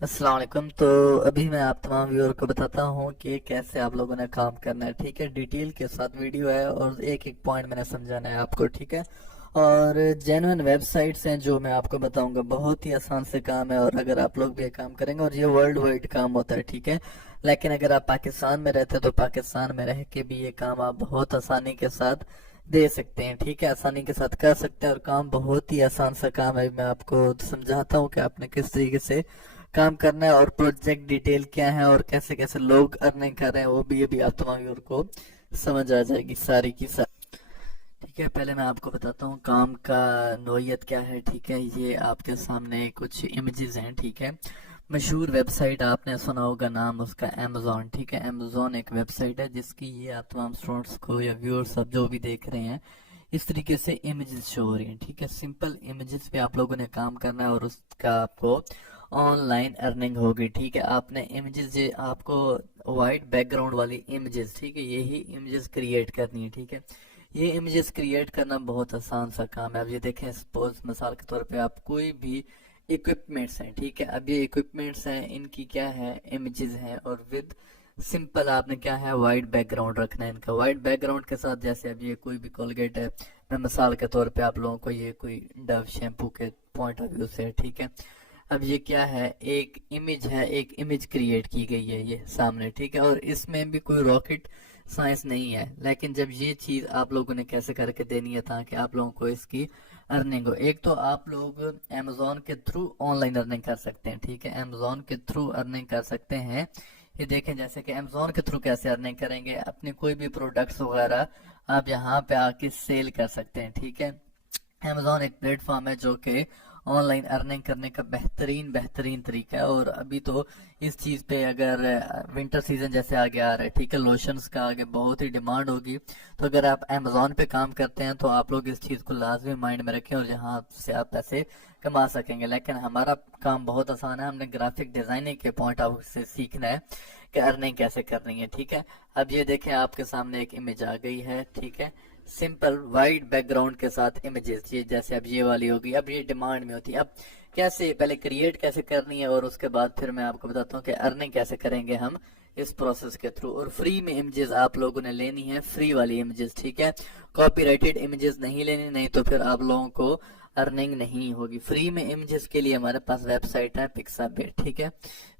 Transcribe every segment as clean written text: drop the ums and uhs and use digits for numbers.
अस्सलाम वालेकुम। तो अभी मैं आप तमाम व्यूअर को बताता हूँ कि कैसे आप लोगों ने काम करना है। ठीक है, डिटेल के साथ वीडियो है और एक एक पॉइंट मैंने समझाना है आपको। ठीक है, और जेन्युइन वेबसाइट्स हैं जो मैं आपको बताऊंगा। बहुत ही आसान से काम है और अगर आप लोग भी ये काम करेंगे, और ये वर्ल्ड वाइड काम होता है। ठीक है, लेकिन अगर आप पाकिस्तान में रहते हैं तो पाकिस्तान में रह के भी ये काम आप बहुत आसानी के साथ दे सकते हैं। ठीक है, आसानी के साथ कर सकते हैं और काम बहुत ही आसान सा काम है। मैं आपको समझाता हूँ कि आपने किस तरीके से काम करना है और प्रोजेक्ट डिटेल क्या है और कैसे कैसे लोग अर्निंग कर रहे हैं, वो भी अभी आप तमाम व्यूअर को समझ आ जाएगी सारी की सारी। ठीक है, पहले मैं आपको बताता हूँ काम का नोयत क्या है। ठीक है, ये आपके सामने कुछ इमेजेस हैं। ठीक है, मशहूर वेबसाइट आपने सुना होगा नाम उसका, अमेजोन। ठीक है, अमेजोन एक वेबसाइट है जिसकी ये आप तमाम स्टूडेंट्स को या व्यूअर्स सब जो भी देख रहे हैं, इस तरीके से इमेजेस शो हो रही हैं। ठीक है, सिंपल इमेजेस पे आप लोगों ने काम करना है और उसका आपको ऑनलाइन अर्निंग होगी। ठीक है, आपने इमेजेस जो आपको वाइट बैकग्राउंड वाली इमेजेस, ठीक है, यही इमेजेस क्रिएट करनी है। ठीक है, ये इमेजेस क्रिएट करना बहुत आसान सा काम है। अब ये देखें, सपोज मिसाल के तौर पे आप कोई भी इक्विपमेंट्स हैं। ठीक है, अब ये इक्विपमेंट्स हैं, इनकी क्या है, इमेजेस हैं और विद सिंपल आपने क्या है, वाइट बैकग्राउंड रखना है इनका। वाइट बैकग्राउंड के साथ जैसे अब ये कोई भी कोलगेट है, मैं मिसाल के तौर पे आप लोगों को ये कोई डव शैम्पू के पॉइंट ऑफ व्यू से है। ठीक है, अब ये क्या है, एक इमेज है, एक इमेज क्रिएट की गई है ये सामने। ठीक है, और इसमें भी कोई रॉकेट साइंस नहीं है, लेकिन जब ये चीज आप लोगों ने कैसे करके देनी है ताकि आप लोगों को इसकी अर्निंग हो। एक तो आप लोग अमेजोन के थ्रू ऑनलाइन अर्निंग कर सकते हैं। ठीक है, अमेजोन के थ्रू अर्निंग कर सकते हैं। ये देखें, जैसे कि अमेजोन के थ्रू कैसे अर्निंग करेंगे, अपने कोई भी प्रोडक्ट्स वगैरह आप यहाँ पे आके सेल कर सकते हैं। ठीक है, अमेजोन एक प्लेटफॉर्म है जो कि ऑनलाइन अर्निंग करने का बेहतरीन बेहतरीन तरीका है। और अभी तो इस चीज़ पे अगर विंटर सीजन जैसे आगे आ रहा है, ठीक है, लोशंस का आगे बहुत ही डिमांड होगी, तो अगर आप अमेजोन पे काम करते हैं तो आप लोग इस चीज़ को लाजमी माइंड में रखें और यहाँ से आप पैसे कमा सकेंगे। लेकिन हमारा काम बहुत आसान है, हमने ग्राफिक डिजाइनिंग के पॉइंट ऑफ से सीखना है कि अर्निंग कैसे करनी है। ठीक है, अब ये देखें, आपके सामने एक इमेज आ गई है। ठीक है, सिंपल वाइट बैकग्राउंड के साथ इमेजेस, ये जैसे अब ये वाली होगी, अब ये डिमांड में होती है। अब कैसे पहले क्रिएट कैसे करनी है और उसके बाद फिर मैं आपको बताता हूँ कि अर्निंग कैसे करेंगे हम इस प्रोसेस के थ्रू। और फ्री में इमेजेस आप लोगों ने लेनी है, फ्री वाली इमेजेस। ठीक है, कॉपीराइटेड इमेजेस नहीं लेनी, नहीं तो फिर आप लोगों को अर्निंग नहीं होगी। फ्री में इमेजेस के लिए हमारे पास वेबसाइट है पिक्साबे। ठीक है,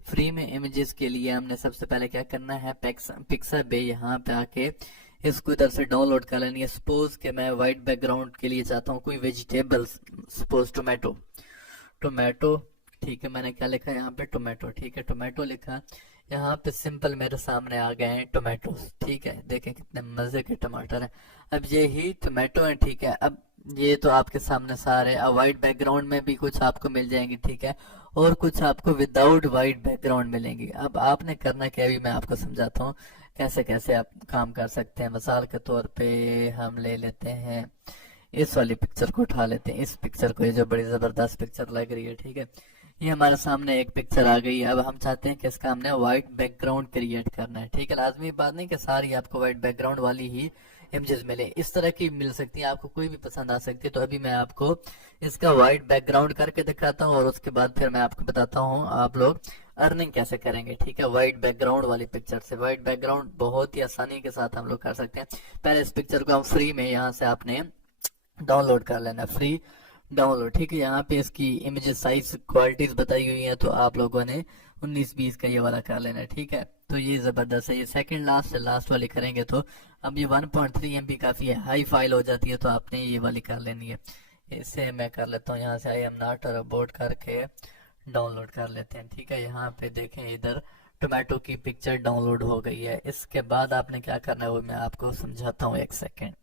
फ्री में इमेजेस के लिए हमने सबसे पहले क्या करना है, पिक्साबे यहाँ पे आके इसको इधर से डाउनलोड कर लेनी है। सपोज कि मैं वाइट बैकग्राउंड के लिए चाहता हूँ कोई वेजिटेबल्स, सपोज टोमेटो। टोमेटो, ठीक है, मैंने क्या लिखा यहाँ पे, टोमेटो। ठीक है, टोमेटो लिखा, यहाँ पे सिंपल मेरे सामने आ गए हैं टोमेटो। ठीक है, देखें कितने मजे के टमाटर हैं। अब ये ही टोमेटो है। ठीक है, अब ये तो आपके सामने सारे, अब वाइट बैकग्राउंड में भी कुछ आपको मिल जाएंगे। ठीक है, और कुछ आपको विदाउट वाइट बैकग्राउंड मिलेंगी। अब आपने करना क्या है, अभी मैं आपको समझाता हूँ कैसे कैसे आप काम कर सकते हैं। मिसाल के तौर पे हम ले लेते हैं इस वाली पिक्चर को, उठा लेते हैं इस पिक्चर को, ये जो बड़ी जबरदस्त पिक्चर लग रही है। ठीक है, ये हमारे सामने एक पिक्चर आ गई है। अब हम चाहते हैं कि इसका हमने व्हाइट बैकग्राउंड क्रिएट करना है। ठीक है, लाजमी बात नहीं कि सारी आपको व्हाइट बैकग्राउंड वाली ही इमेजेस मिले, इस तरह की मिल सकती है, आपको कोई भी पसंद आ सकती है। तो अभी मैं आपको इसका व्हाइट बैकग्राउंड करके दिखाता हूँ और उसके बाद फिर मैं आपको बताता हूँ आप लोग अर्निंग कैसे करेंगे। ठीक है, व्हाइट बैकग्राउंड वाली पिक्चर से व्हाइट बैकग्राउंड बहुत ही आसानी के साथ हम लोग कर सकते हैं। पहले इस पिक्चर को हम फ्री में यहाँ से आपने डाउनलोड कर लेना, फ्री डाउनलोड। ठीक है, यहाँ पे इसकी इमेज साइज क्वालिटीज बताई हुई है, तो आप लोगों ने 19-20 का ये वाला कर लेना है। ठीक है, तो ये जबरदस्त है। ये सेकंड लास्ट से लास्ट वाली करेंगे तो अब ये 1.3 MB काफी है, हाई फाइल हो जाती है, तो आपने ये वाली कर लेनी है। इसे मैं कर लेता हूँ यहाँ से, I am not a robot करके डाउनलोड कर लेते हैं। ठीक है, यहाँ पे देखें, इधर टोमेटो की पिक्चर डाउनलोड हो गई है। इसके बाद आपने क्या करना है वो मैं आपको समझाता हूँ, एक सेकेंड।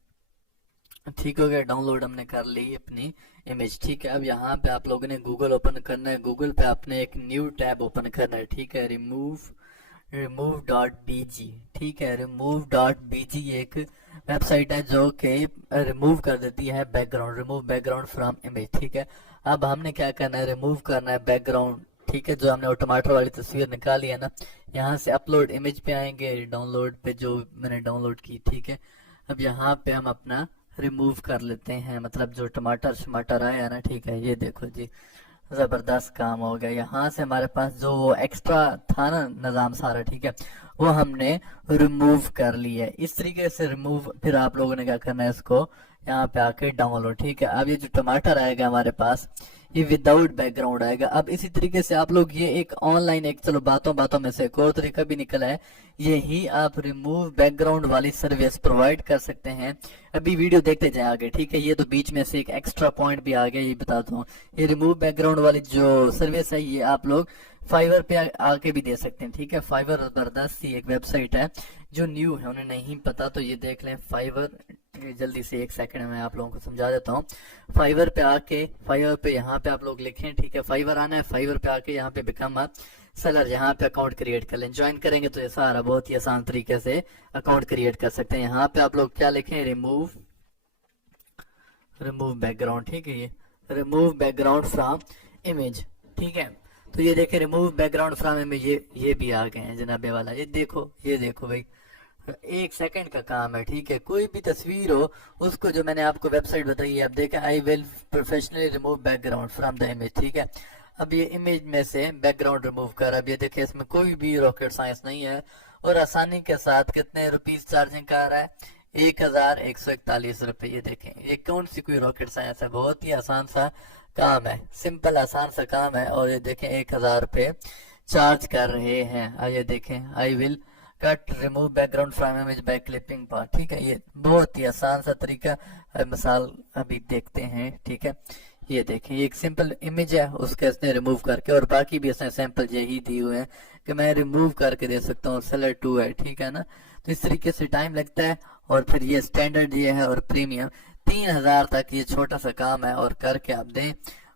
ठीक हो गया, डाउनलोड हमने कर ली अपनी इमेज। ठीक है, अब यहाँ पे आप लोगों ने गूगल ओपन करना है। गूगल पे आपने एक न्यू टैब ओपन करना है। ठीक है, रिमूव डॉट बीजी। ठीक है, रिमूव डॉट बीजी एक वेबसाइट है जो कि रिमूव कर देती है background, remove background from image. ठीक है, अब हमने क्या करना है, रिमूव करना है बैकग्राउंड। ठीक है, जो हमने वो टमाटर वाली तस्वीर निकाली है ना, यहाँ से अपलोड इमेज पे आएंगे, डाउनलोड पे जो मैंने डाउनलोड की। ठीक है, अब यहाँ पे हम अपना रिमूव कर लेते हैं, मतलब जो टमाटर शमाटर आया ना। ठीक है, ये देखो जी, जबरदस्त काम हो गया। यहाँ से हमारे पास जो वो एक्स्ट्रा था ना निजाम सारा, ठीक है, वो हमने रिमूव कर लिया है। इस तरीके से रिमूव, फिर आप लोगों ने क्या करना है, इसको यहाँ पे आके डाउनलोड, ठीक है। अब ये जो टमाटर आएगा हमारे पास, ये विदाउट बैकग्राउंड आएगा। अब इसी तरीके से आप लोग ये एक ऑनलाइन, एक चलो बातों बातों में से एक और तरीका भी निकला है, यही आप रिमूव बैकग्राउंड वाली सर्विस प्रोवाइड कर सकते हैं। अभी वीडियो देखते जाए आगे, ठीक है। ये तो बीच में से एक एक्स्ट्रा पॉइंट भी आ गया, ये बताता हूँ। ये रिमूव बैकग्राउंड वाली जो सर्विस है, ये आप लोग फाइवर पे आके भी दे सकते हैं, ठीक है। फाइवर जबरदस्त सी एक वेबसाइट है, जो न्यू है उन्हें नहीं पता तो ये देख लें। फाइवर, जल्दी से एक सेकंड में आप लोगों को समझा देता हूँ। फाइवर पे आके, फाइवर पे यहाँ पे आप लोग लिखें, ठीक है, फाइवर आना है। फाइवर पे आके यहाँ पे बिकम अ सेलर, यहाँ पे अकाउंट क्रिएट कर लें। ज्वाइन करेंगे तो ये सारा बहुत ही आसान तरीके से अकाउंट क्रिएट कर सकते हैं। यहाँ पे आप लोग क्या लिखें, रिमूव बैकग्राउंड, ठीक है। ये रिमूव बैकग्राउंड फ्रॉम इमेज, ठीक है। तो ये देखें, रिमूव बैकग्राउंड फ्रॉम इमेज, ये भी आ गए हैं जनाबे वाला। ये देखो भाई, 1 सेकंड का काम है, ठीक है। कोई भी तस्वीर हो, उसको जो मैंने आपको वेबसाइट बताई है, आप देखें, I will professionally remove background from the image, ठीक है। अब ये इमेज में से बैकग्राउंड रिमूव कर, अब ये देखें, इसमें कोई भी रॉकेट साइंस नहीं है और आसानी के साथ कितने रुपीज चार्जिंग का आ रहा है, 1141 रुपए। ये देखें, ये कौन सी कोई रॉकेट साइंस है, बहुत ही आसान सा काम है, सिंपल आसान सा काम है। और ये देखें 1000 रुपए चार्ज कर रहे हैं। अब ये देखें, I will cut remove background from image by clipping part, ठीक है। ये बहुत ही आसान सा तरीका, मिसाल अभी देखते हैं, ठीक है। ये देखें, ये एक सिंपल इमेज है, उसके इसने रिमूव करके, और बाकी भी इसने सैंपल यही दिए हुए हैं कि मैं रिमूव करके दे सकता हूँ। सेलर 2 है, ठीक है ना। तो इस तरीके से टाइम लगता है। और फिर ये स्टैंडर्ड ये है, और प्रीमियम 3000 तक ये छोटा सा काम है, और करके आप दें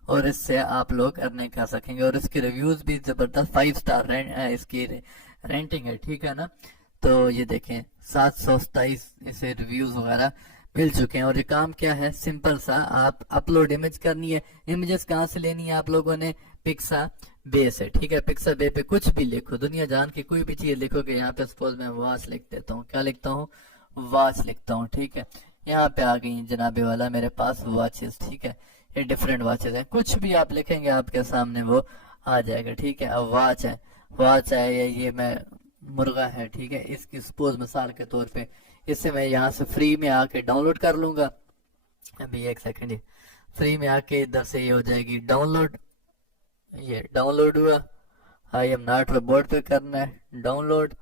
और इससे आप लोग अर्निंग कर सकेंगे। और इसके रिव्यूज भी जबरदस्त 5 स्टार इसकी रेंटिंग है, ठीक है ना। तो ये देखें, 727 इसे रिव्यूज वगैरह मिल चुके हैं। और ये काम क्या है, सिंपल सा, आप अपलोड इमेज करनी है। इमेजेस कहाँ से लेनी है आप लोगों ने, पिक्सा बे से, ठीक है। पिक्सा बे पे कुछ भी लिखो, दुनिया जान की कोई भी चीज लिखोगे। यहाँ पे सपोज मैं वॉच लिख देता हूँ, क्या लिखता हूँ, वॉच लिखता हूँ, ठीक है। यहाँ पे आ गई जनाबे वाला मेरे पास वॉचेस, ठीक है। ये डिफरेंट वॉचेस हैं, कुछ भी आप लिखेंगे आपके सामने वो आ जाएगा, ठीक है। अब वॉच है ये मैं मुर्गा है, ठीक है। इसकी सपोज मिसाल के तौर पे इससे मैं यहाँ से फ्री में आके डाउनलोड कर लूंगा। अभी 1 सेकंड, फ्री में आके इधर से ये हो जाएगी डाउनलोड। ये डाउनलोड हुआ, आई एम नॉट रोबोट पे करना है डाउनलोड,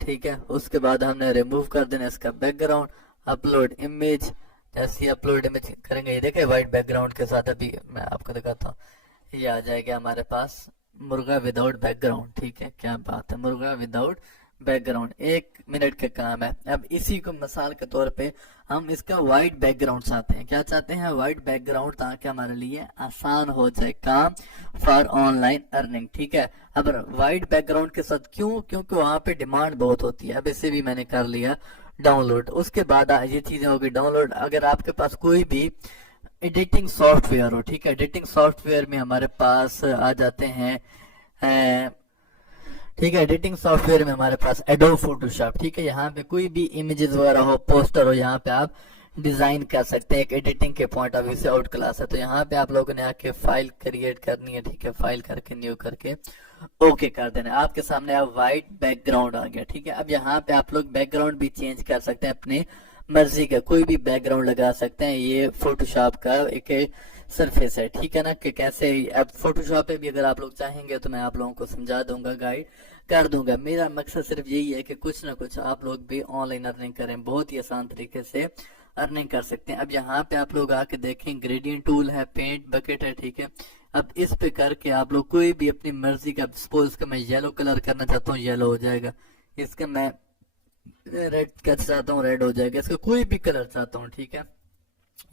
ठीक है। उसके बाद हमने रिमूव कर देना इसका बैकग्राउंड, अपलोड इमेज। जैसे अपलोड इमेज करेंगे, ये देखे व्हाइट बैकग्राउंड के साथ, अभी मैं आपको दिखाता हूँ, ये आ जाएगा हमारे पास मुर्गा विदाउट बैकग्राउंड, ठीक है। क्या बात है, मुर्गा विदाउट बैकग्राउंड, 1 मिनट का काम है। अब इसी को मिसाल के तौर पे हम इसका व्हाइट बैकग्राउंड चाहते हैं, क्या चाहते हैं, व्हाइट बैकग्राउंड, ताकि हमारे लिए आसान हो जाए काम फॉर ऑनलाइन अर्निंग, ठीक है। अब व्हाइट बैकग्राउंड के साथ क्यों, क्योंकि वहां पे डिमांड बहुत होती है। अब इसे भी मैंने कर लिया डाउनलोड। उसके बाद ये चीजें होगी डाउनलोड। अगर आपके पास कोई भी एडिटिंग सॉफ्टवेयर हो, ठीक है, एडिटिंग सॉफ्टवेयर में हमारे पास आ जाते हैं, ठीक है। एडिटिंग सॉफ्टवेयर में हमारे पास एडोब फोटोशॉप, ठीक है। यहाँ पे कोई भी इमेजेस वगैरह हो, पोस्टर हो, यहाँ पे आप डिजाइन कर सकते हैं। एक एडिटिंग के पॉइंट ऑफ व्यू से आउट क्लास है। तो यहाँ पे आप लोगों ने आके फाइल क्रिएट करनी है, ठीक है। फाइल करके न्यू करके ओके कर देना। आपके सामने अब व्हाइट बैकग्राउंड आ गया, ठीक है। अब यहाँ पे आप लोग बैकग्राउंड भी चेंज कर सकते हैं, अपनी मर्जी का कोई भी बैकग्राउंड लगा सकते हैं। ये फोटोशॉप का एक सरफेस है, ठीक है ना, कि कैसे। अब फोटोशॉप पे भी अगर आप लोग चाहेंगे तो मैं आप लोगों को समझा दूंगा, गाइड कर दूंगा। मेरा मकसद सिर्फ यही है कि कुछ ना कुछ आप लोग भी ऑनलाइन अर्निंग करें, बहुत ही आसान तरीके से अर्निंग कर सकते हैं। अब यहाँ पे आप लोग आके देखें, ग्रेडियंट टूल है, पेंट बकेट है, ठीक है। अब इस पे करके आप लोग कोई भी अपनी मर्जी का, सपोज का मैं येलो कलर करना चाहता हूँ, येलो हो जाएगा। इसका मैं रेड का चाहता हूँ, रेड हो जाएगा। इसका कोई भी कलर चाहता हूँ, ठीक है।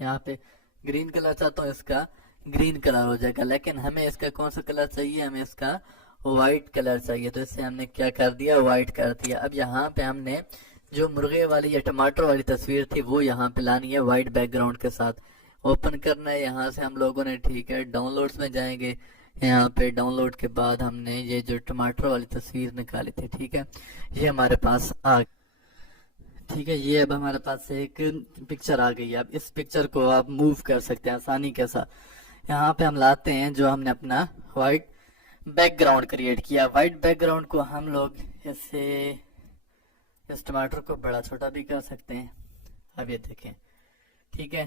यहाँ पे ग्रीन कलर चाहता हूँ, इसका ग्रीन कलर हो जाएगा। लेकिन हमें इसका कौन सा कलर चाहिए, हमें इसका व्हाइट कलर चाहिए। तो इससे हमने क्या कर दिया, व्हाइट कर दिया। अब यहाँ पे हमने जो मुर्गे वाली या टमाटर वाली तस्वीर थी वो यहाँ पे लानी है व्हाइट बैकग्राउंड के साथ। ओपन करना है यहाँ से हम लोगों ने, ठीक है। डाउनलोड्स में जाएंगे, यहाँ पे डाउनलोड के बाद हमने ये जो टमाटर वाली तस्वीर निकाली थी, ठीक है, ये हमारे पास आ, ठीक है। ये अब हमारे पास एक पिक्चर आ गई है। अब इस पिक्चर को आप मूव कर सकते हैं आसानी के साथ। यहाँ पे हम लाते हैं जो हमने अपना वाइट बैकग्राउंड क्रिएट किया। वाइट बैकग्राउंड को हम लोग ऐसे इस टमाटर को बड़ा छोटा भी कर सकते हैं। अब ये देखें, ठीक है,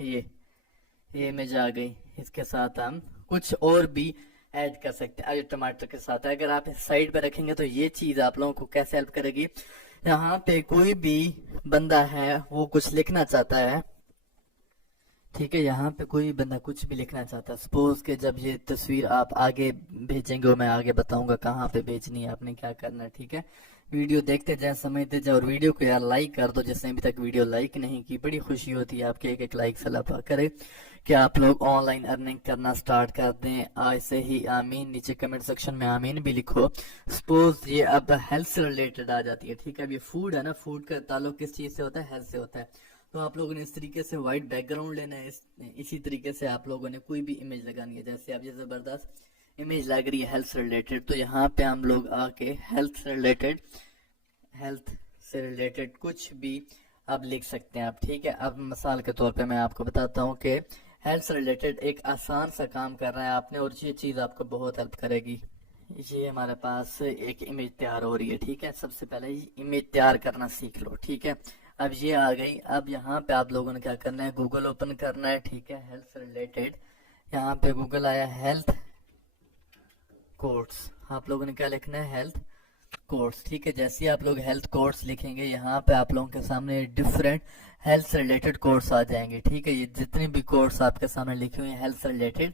ये इमेज आ गई। इसके साथ हम कुछ और भी ऐड कर सकते हैं। अब टमाटर के साथ अगर आप साइड पे रखेंगे तो ये चीज आप लोगों को कैसे हेल्प करेगी। यहाँ पे कोई भी बंदा है वो कुछ लिखना चाहता है, ठीक है, यहाँ पे कोई बंदा कुछ भी लिखना चाहता है। सपोज के जब ये तस्वीर आप आगे भेजेंगे, मैं आगे बताऊंगा कहाँ पे भेजनी है, आपने क्या करना है, ठीक है। वीडियो देखते जाए, समझते जाए, और वीडियो को यार लाइक कर दो। जिसने अभी तक वीडियो लाइक नहीं की, बड़ी खुशी होती है आपके एक एक लाइक से अल्लाह करे कि आप लोग ऑनलाइन अर्निंग करना स्टार्ट कर दें। आज से ही आमीन, नीचे कमेंट सेक्शन में आमीन भी लिखो। सपोज ये अब हेल्थ से रिलेटेड आ जाती है, ठीक है। अब ये फूड है ना, फूड का ताल्लुक किस चीज से होता है, हेल्थ से होता है। तो आप लोगों ने इस तरीके से व्हाइट बैकग्राउंड लेना है। इसी तरीके से आप लोगों ने कोई भी इमेज लगानी है। जैसे अब ये जबरदस्त इमेज लग रही है हेल्थ से रिलेटेड, तो यहाँ पे हम लोग आके हेल्थ से रिलेटेड कुछ भी अब लिख सकते हैं आप, ठीक है। अब मिसाल के तौर पे मैं आपको बताता हूँ कि हेल्थ से रिलेटेड एक आसान सा काम करना है आपने, और ये चीज़ आपको बहुत हेल्प करेगी। ये हमारे पास एक इमेज तैयार हो रही है, ठीक है। सबसे पहले इमेज तैयार करना सीख लो, ठीक है। अब ये आ गई। अब यहाँ पे आप लोगों ने क्या करना है, गूगल ओपन करना है, ठीक है। हेल्थ से रिलेटेड यहाँ पे गूगल आया, हेल्थ कोर्स। आप लोगों ने क्या लिखना है, हेल्थ कोर्स, ठीक है। जैसे ही आप लोग हेल्थ कोर्स लिखेंगे, यहाँ पे आप लोगों के सामने डिफरेंट हेल्थ से रिलेटेड कोर्स आ जाएंगे, ठीक है। ये जितने भी कोर्स आपके सामने लिखे हुए हैं हेल्थ से रिलेटेड,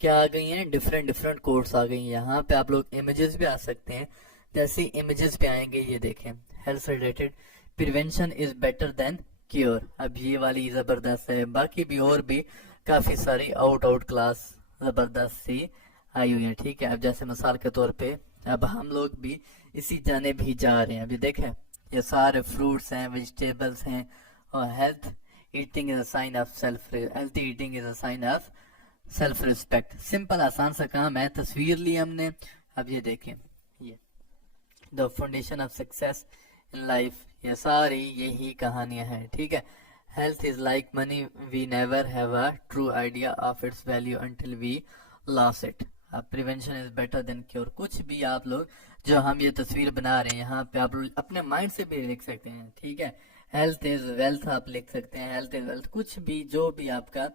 क्या आ गई हैं, डिफरेंट कोर्स आ गई हैं। यहाँ पे आप लोग इमेजेस भी आ सकते हैं। जैसे इमेजेस पे आएंगे, ये देखें, हेल्थ से related prevention is better than cure. अब ये वाली जबरदस्त है। बाकी भी और भी काफी सारी आउट क्लास जबरदस्त सी आई हुई है, ठीक है। अब जैसे मिसाल के तौर पे अब हम लोग भी इसी जाने भी जा रहे हैं। अभी देखें, ये सारे फ्रूट्स हैं, वेजिटेबल्स हैं, और health eating is a sign of self healthy eating is a sign of self respect. Simple आसान सा काम है। तस्वीर ली हमने। अब ये देखें, ये the foundation of success in life, ये सारी यही कहानियां हैं, ठीक है। Health is like money, we never have a true idea of its value until we loss it. Prevention is better than cure. कुछ भी आप लोग जो हम ये तस्वीर बना रहे हैं, यहाँ पे आप लोग अपने माइंड से भी लिख सकते हैं, ठीक है। हेल्थ इज वेल्थ आप लिख सकते हैं, हेल्थ इज वेल्थ, कुछ भी जो भी आपका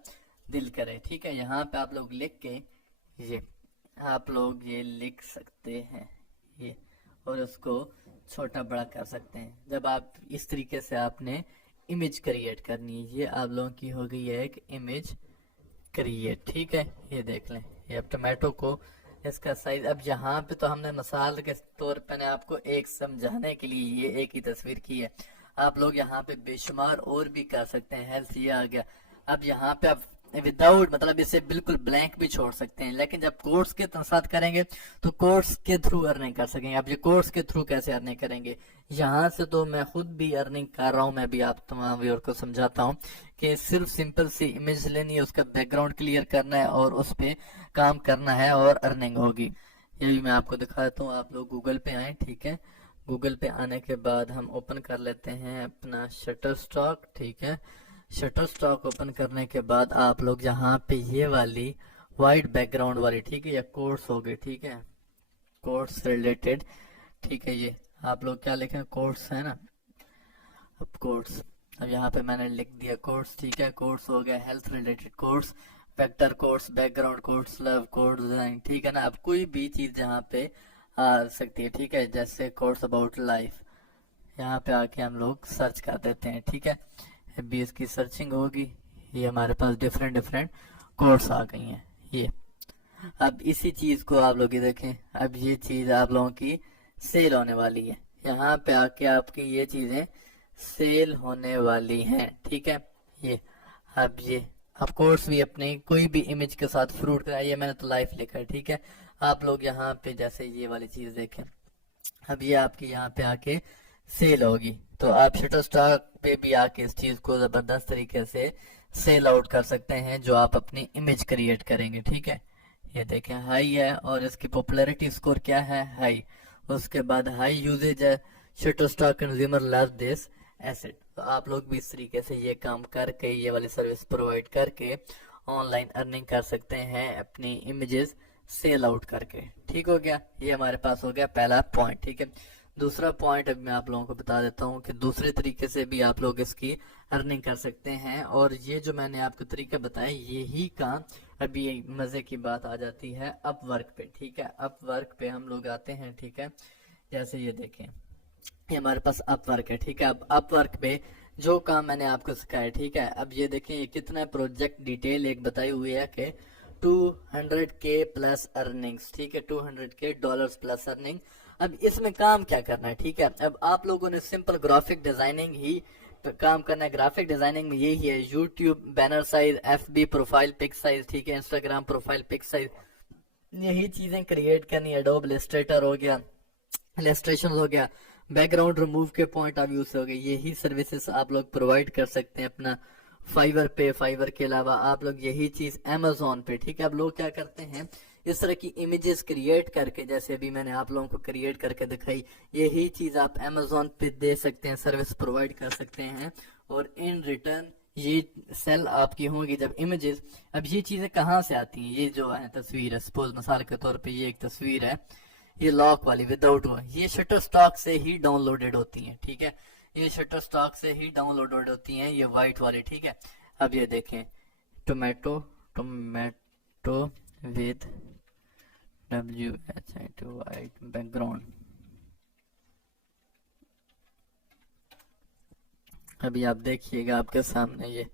दिल करे, ठीक है। यहाँ पे आप लोग लिख के ये आप लोग ये लिख सकते हैं ये, और उसको छोटा बड़ा कर सकते हैं। जब आप इस तरीके से आपने इमेज क्रिएट करनी है, ये आप लोगों की हो गई है एक इमेज क्रिएट, ठीक है। ये देख लें, ये अब टमाटो को इसका साइज, अब यहाँ पे तो हमने मिसाल के तौर पे ने आपको एक समझाने के लिए ये एक ही तस्वीर की है। आप लोग यहाँ पे बेशुमार और भी कर सकते हैं। हेल्थ ये आ गया। अब यहाँ पे आप विदाउट मतलब इसे बिल्कुल ब्लैंक भी छोड़ सकते हैं, लेकिन जब कोर्स के साथ करेंगे तो कोर्स के थ्रू अर्निंग कर सकेंगे। अब ये कोर्स के थ्रू कैसे अर्निंग करेंगे, यहाँ से तो मैं खुद भी अर्निंग कर रहा हूँ। मैं भी आप तमाम व्यूअर को समझाता हूँ कि सिर्फ सिंपल सी इमेज लेनी है, उसका बैकग्राउंड क्लियर करना है और उस पर काम करना है और अर्निंग होगी। यही मैं आपको दिखाता हूँ। आप लोग गूगल पे आए, ठीक है। गूगल पे आने के बाद हम ओपन कर लेते हैं अपना शटरस्टॉक, ठीक है। शटरस्टॉक ओपन करने के बाद आप लोग यहाँ पे ये वाली वाइट बैकग्राउंड वाली, ठीक है, या कोर्स हो गई, ठीक है, कोर्स रिलेटेड, ठीक है। ये आप लोग क्या लिखें, कोर्स है ना, अब कोर्स, अब यहाँ पे मैंने लिख दिया कोर्स, ठीक है। कोर्स हो गया health related course, vector course, background course, love course, design, ठीक है ना। अब कोई भी चीज यहाँ पे आ सकती है, ठीक है। जैसे कोर्स अबाउट लाइफ, यहाँ पे आके हम लोग सर्च कर देते हैं, ठीक है। अभी इसकी सर्चिंग होगी, ये हमारे पास डिफरेंट कोर्स आ गई हैं ये। अब इसी चीज को आप लोग ये देखें, अब ये चीज आप लोगों की सेल होने वाली है। यहाँ पे आके आपकी ये चीजें सेल होने वाली हैं, ठीक है। ये अब ये आप कोर्स भी अपने कोई भी इमेज के साथ फ्रूट का, ये मैंने तो लाइफ लिखा है, ठीक है। आप लोग यहाँ पे जैसे ये वाली चीज देखें, अब ये आपकी यहाँ पे आके सेल होगी, तो आप शटरस्टॉक पे भी आके इस चीज को जबरदस्त तरीके से सेल आउट कर सकते हैं जो आप अपनी इमेज क्रिएट करेंगे, ठीक है। ये देखें हाई है और इसकी पॉपुलैरिटी स्कोर क्या है, हाई। उसके बाद हाई यूजेज है, Shutterstock consumer love this asset. तो आप लोग भी इस तरीके से ये काम करके, ये वाली सर्विस प्रोवाइड करके ऑनलाइन अर्निंग कर सकते हैं अपनी इमेजेस सेल आउट करके। ठीक हो गया, ये हमारे पास हो गया पहला पॉइंट। ठीक है, दूसरा पॉइंट अब मैं आप लोगों को बता देता हूँ कि दूसरे तरीके से भी आप लोग इसकी अर्निंग कर सकते हैं। और ये जो मैंने आपको तरीका बताया यही का अभी मजे की बात आ जाती है अपवर्क पे। ठीक है, अपवर्क पे हम लोग आते हैं। ठीक है, जैसे ये देखें, ये हमारे पास अपवर्क है। ठीक है, अब अपवर्क पे जो काम मैंने आपको सिखाया, ठीक है, अब ये देखें ये कितना प्रोजेक्ट डिटेल एक बताई हुई है कि 200K प्लस अर्निंग्स। ठीक है, 200K डॉलर्स प्लस अर्निंग। अब इसमें काम क्या करना है? ठीक है, अब आप लोगों ने सिंपल ग्राफिक डिजाइनिंग ही काम करना है। ग्राफिक डिजाइनिंग में यही है, YouTube banner size, FB profile pic size, ठीक है, इंस्टाग्राम प्रोफाइल पिक साइज, यही चीजें क्रिएट करनी है। एडोब इलस्ट्रेटर हो गया, इलस्ट्रेशन हो गया, बैकग्राउंड रिमूव के पॉइंट ऑफ व्यू से हो गए, यही सर्विसेज आप लोग प्रोवाइड कर सकते हैं अपना फाइवर पे। फाइवर के अलावा आप लोग यही चीज Amazon पे। ठीक है, अब लोग क्या करते हैं, इस तरह की इमेजेस क्रिएट करके, जैसे अभी मैंने आप लोगों को क्रिएट करके दिखाई, यही चीज आप Amazon पे दे सकते हैं, सर्विस प्रोवाइड कर सकते हैं, और इन रिटर्न ये सेल आपकी होंगी जब इमेजेस। अब ये चीजें कहाँ से आती हैं? ये जो है तस्वीर है, सपोज मिसाल के तौर पे ये एक तस्वीर है, ये लॉक वाली विदाउट हुआ, ये शटर स्टॉक से ही डाउनलोडेड होती हैं। ठीक है, ये शटर स्टॉक से ही डाउनलोडेड होती हैं, ये वाइट वाली। ठीक है, अब ये देखें, tomato tomato with WH white background. अभी आप देखिएगा आपके सामने ये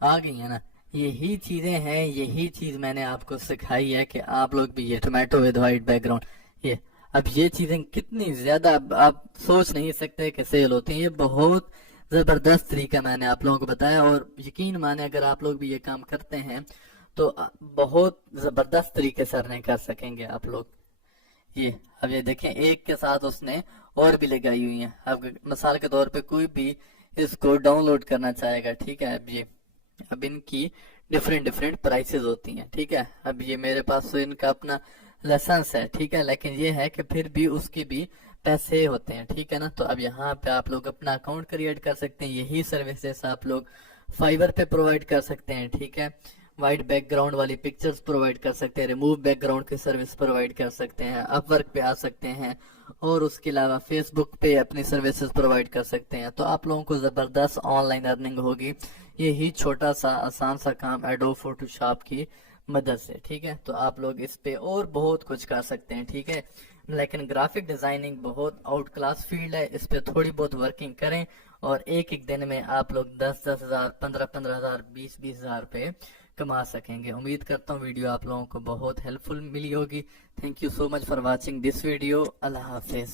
आ गई है ना, यही चीजें हैं, यही चीज मैंने आपको सिखाई है कि आप लोग भी ये टोमेटो विद वाइट बैकग्राउंड, ये अब ये चीजें कितनी ज्यादा आप सोच नहीं सकते कि सेल होती हैं। ये बहुत जबरदस्त तरीका मैंने आप लोगों को बताया, और यकीन माने अगर आप लोग भी ये काम करते हैं तो बहुत जबरदस्त तरीके से अर्निंग कर सकेंगे आप लोग। ये अब ये देखें, एक के साथ उसने और भी लगाई हुई है। अब मिसाल के तौर पे कोई भी इसको डाउनलोड करना चाहेगा, ठीक है, अब इनकी डिफरेंट डिफरेंट प्राइसेस होती हैं। ठीक है, अब ये मेरे पास तो इनका अपना लाइसेंस है, ठीक है, लेकिन ये है कि फिर भी उसके भी पैसे होते हैं। ठीक है ना, तो अब यहाँ पे आप लोग अपना अकाउंट क्रिएट कर सकते हैं, यही सर्विसेज आप लोग फाइवर पे प्रोवाइड कर सकते हैं। ठीक है, वाइट बैकग्राउंड वाली पिक्चर्स प्रोवाइड कर सकते हैं, रिमूव बैकग्राउंड की सर्विस प्रोवाइड कर सकते हैं, अपवर्क पे आ सकते हैं, और उसके अलावा फेसबुक पे अपनी सर्विसेज प्रोवाइड कर सकते हैं। तो आप लोगों को जबरदस्त ऑनलाइन अर्निंग होगी, यही छोटा सा आसान सा काम एडोब फोटोशॉप की मदद से। ठीक है, तो आप लोग इस पे और बहुत कुछ कर सकते हैं। ठीक है, लेकिन ग्राफिक डिजाइनिंग बहुत आउट क्लास फील्ड है, इस पे थोड़ी बहुत वर्किंग करें और एक एक दिन में आप लोग 10-10 हजार, 15-15 हजार, 20-20 हजार पे कमा सकेंगे। उम्मीद करता हूँ वीडियो आप लोगों को बहुत हेल्पफुल मिली होगी। Thank you so much for watching this video. Allah Hafiz.